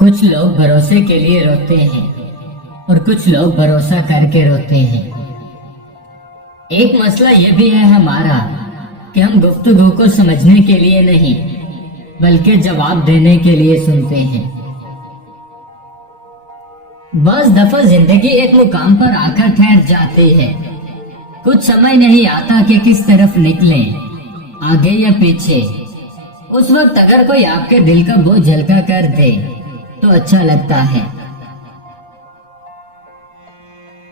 कुछ लोग भरोसे के लिए रोते हैं और कुछ लोग भरोसा करके रोते हैं। एक मसला यह भी है हमारा कि हम गुफ्तगू को समझने के लिए नहीं बल्कि जवाब देने के लिए सुनते हैं। बस दफा जिंदगी एक मुकाम पर आकर ठहर जाती है। कुछ समझ नहीं आता कि किस तरफ निकलें, आगे या पीछे। उस वक्त अगर कोई आपके दिल का बोझ हल्का कर दे तो अच्छा लगता है।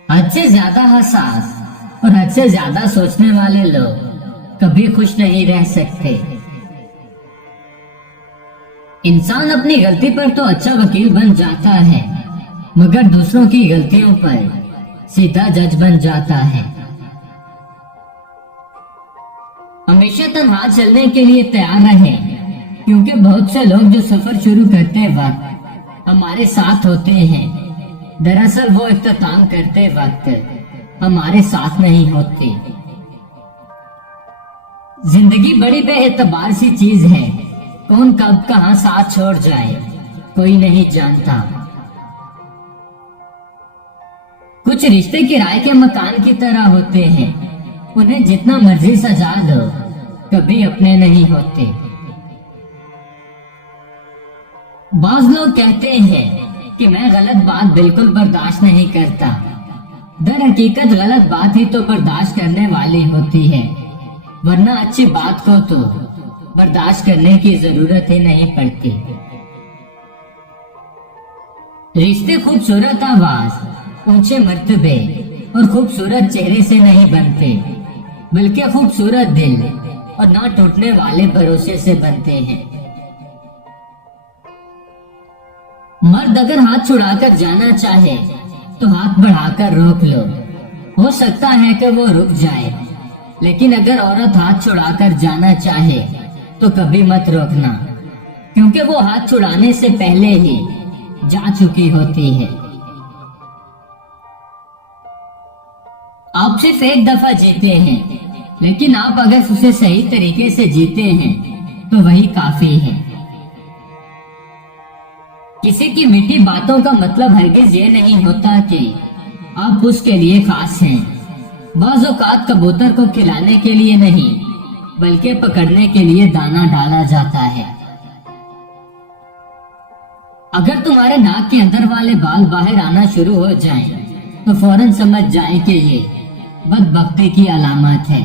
हद से ज्यादा हसास और हद से ज्यादा सोचने वाले लोग कभी खुश नहीं रह सकते। इंसान अपनी गलती पर तो अच्छा वकील बन जाता है, मगर दूसरों की गलतियों पर सीधा जज बन जाता है। हमेशा तन्हा चलने के लिए तैयार रहें, क्योंकि बहुत से लोग जो सफर शुरू करते वक्त हमारे साथ होते हैं, दरअसल वो इख्तिताम करते वक्त हमारे साथ नहीं होते। जिंदगी बड़ी बेएतबार सी चीज है। कौन कब कहां साथ छोड़ जाए कोई नहीं जानता। कुछ रिश्ते किराए के मकान की तरह होते हैं, उन्हें जितना मर्जी सजा लो कभी अपने नहीं होते। बाज लोग कहते हैं कि मैं गलत बात बिल्कुल बर्दाश्त नहीं करता। दर हकीकत गलत बात ही तो बर्दाश्त करने वाली होती है, वरना अच्छी बात को तो बर्दाश्त करने की जरूरत ही नहीं पड़ती। रिश्ते खूबसूरत आवाज, ऊंचे मर्तबे और खूबसूरत चेहरे से नहीं बनते, बल्कि खूबसूरत दिल और ना टूटने वाले भरोसे से बनते हैं। मर्द अगर हाथ छुड़ाकर जाना चाहे तो हाथ बढ़ाकर रोक लो, हो सकता है कि वो रुक जाए। लेकिन अगर औरत हाथ छुड़ाकर जाना चाहे तो कभी मत रोकना, क्योंकि वो हाथ छुड़ाने से पहले ही जा चुकी होती है। आप सिर्फ एक दफा जीते हैं, लेकिन आप अगर उसे सही तरीके से जीते हैं तो वही काफी है। किसी की मीठी बातों का मतलब हरगिज ये नहीं होता कि आप उसके लिए खास हैं। बाज़ औक़ात कबूतर को खिलाने के लिए नहीं बल्कि पकड़ने के लिए दाना डाला जाता है। अगर तुम्हारे नाक के अंदर वाले बाल बाहर आना शुरू हो जाएं, तो फौरन समझ जाएं कि ये बदबख्ती की अलामत है।